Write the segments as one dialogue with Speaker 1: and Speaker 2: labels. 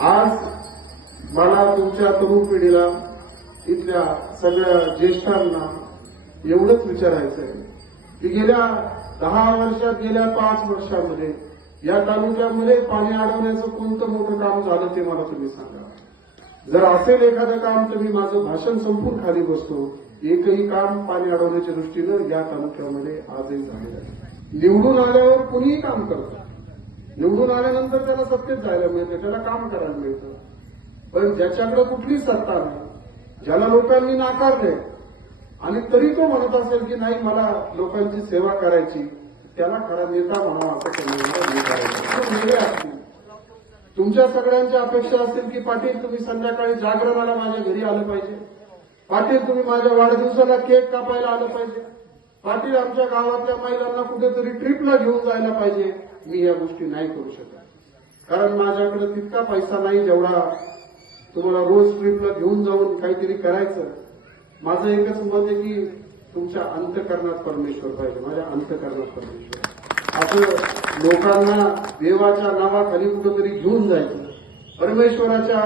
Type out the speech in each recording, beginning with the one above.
Speaker 1: आज मला तुमच्या तरुण पिढीला इथल्या सगळ्या ज्येष्ठांना एवढंच विचारायचं आहे की गेल्या दहा वर्षात गेल्या पाच वर्षामध्ये या तालुक्यामध्ये पाणी अडवण्याचं कोणतं मोठं काम झालं ते मला तुम्ही सांगा. जर असेल एखादं काम तर मी माझं भाषण संपून खाली बसतो. एकही काम पाणी अडवण्याच्या दृष्टीनं या तालुक्यामध्ये आजही झालेलं आहे. निवडून आल्यावर कुणीही काम करतं निवडून आल्यानंतर त्याला सत्तेत जायला मिळतं त्याला काम करायला मिळतं. पण ज्याच्याकडे कुठली सत्ता नाही ज्याला लोकांनी नाकारले आणि तरी तो म्हणत असेल की नाही मला लोकांची सेवा करायची त्याला खरा नेता म्हणावा असं करायचं वेगळे असतील. तुमच्या सगळ्यांच्या अपेक्षा असतील की पाटील तुम्ही संध्याकाळी जागरणाला माझ्या घरी आलं पाहिजे. पाटील तुम्ही माझ्या वाढदिवसाला केक कापायला आलं पाहिजे. पाटील आमच्या गावातल्या महिलांना कुठेतरी ट्रिपला घेऊन जायला पाहिजे. मी या गोष्टी नाही करू शकत. कारण माझ्याकडे तितका पैसा नाही जेवढा तुम्हाला रोज ट्रिपला घेऊन जाऊन काहीतरी करायचं. माझं एकच मत आहे की तुमच्या अंतकरणात परमेश्वर पाहिजे माझ्या अंतकरणात परमेश्वर. असं लोकांना देवाच्या नावाखाली कुठंतरी घेऊन जायचं. परमेश्वराच्या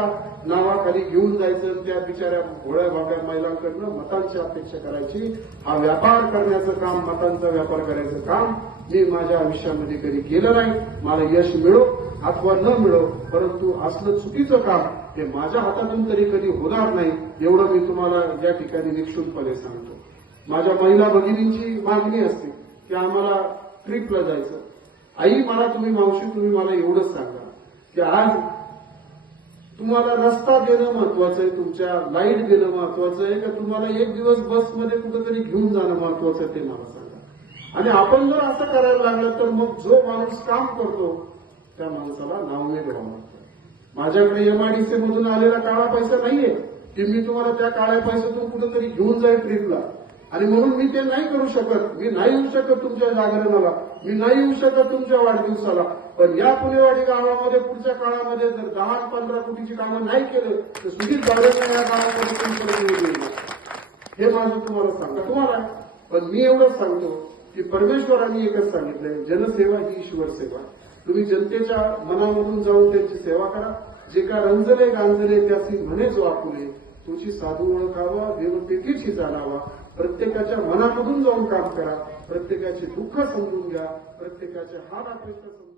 Speaker 1: नावाखाली घेऊन जायचं त्या बिचाऱ्या भोळ्या भाग्या महिलांकडनं मतांची अपेक्षा करायची. हा व्यापार करण्याचं काम मतांचा व्यापार करायचं काम मी माझ्या आयुष्यामध्ये कधी केलं नाही. मला यश मिळो अथवा न मिळो परंतु असलं चुकीचं काम हे माझ्या हातातून तरी कधी होणार नाही एवढं मी तुम्हाला या ठिकाणी निक्षुपणे सांगतो. माझ्या महिला भगिनींची मागणी असते की आम्हाला ट्रिपला जायचं. आई मला तुम्ही मावशी तुम्ही मला एवढंच सांगा की आज तुम्हाला रस्ता देणं महत्वाचं आहे तुमच्या लाइट देणं महत्वाचं आहे का तुम्हाला एक दिवस बसमध्ये कुठेतरी घेऊन जाणं महत्वाचं आहे ते मला सांगा. आणि आपण जर असं करायला लागलं तर मग जो माणूस काम करतो त्या माणसाला नावने द्यावं लागतं. माझ्याकडे एमआयडीसी मधून आलेला काळा पैसा नाहीये की मी तुम्हाला त्या काळ्या पैशातून कुठेतरी घेऊन जाईल ट्रीपला आणि म्हणून मी ते नाही करू शकत. मी नाही येऊ शकत तुमच्या जागरणाला. मी नाही येऊ शकत तुमच्या वाढदिवसाला. पण या पुणेवाडी गावामध्ये पुढच्या काळामध्ये जर दहा पंधरा कोटीची कामं नाही केलं तर सुधीर गावडेकर या गावामध्ये हे माझं तुम्हाला सांगा तुम्हाला पण मी एवढंच सांगतो की परमेश्वरांनी एकच सांगितलंय जनसेवा ही ईश्वर सेवा. तुम्ही जनतेच्या मनामधून जाऊन त्यांची सेवा करा. जे का रंजले गांजले त्यासी म्हणेच वापुले तुझी साधू ओळखावा देवतेचीच जाणावा. प्रत्येकाच्या मनामधून जाऊन काम करा. प्रत्येकाचे दुःख समजून घ्या. प्रत्येकाचे हात अपेक्षा समजून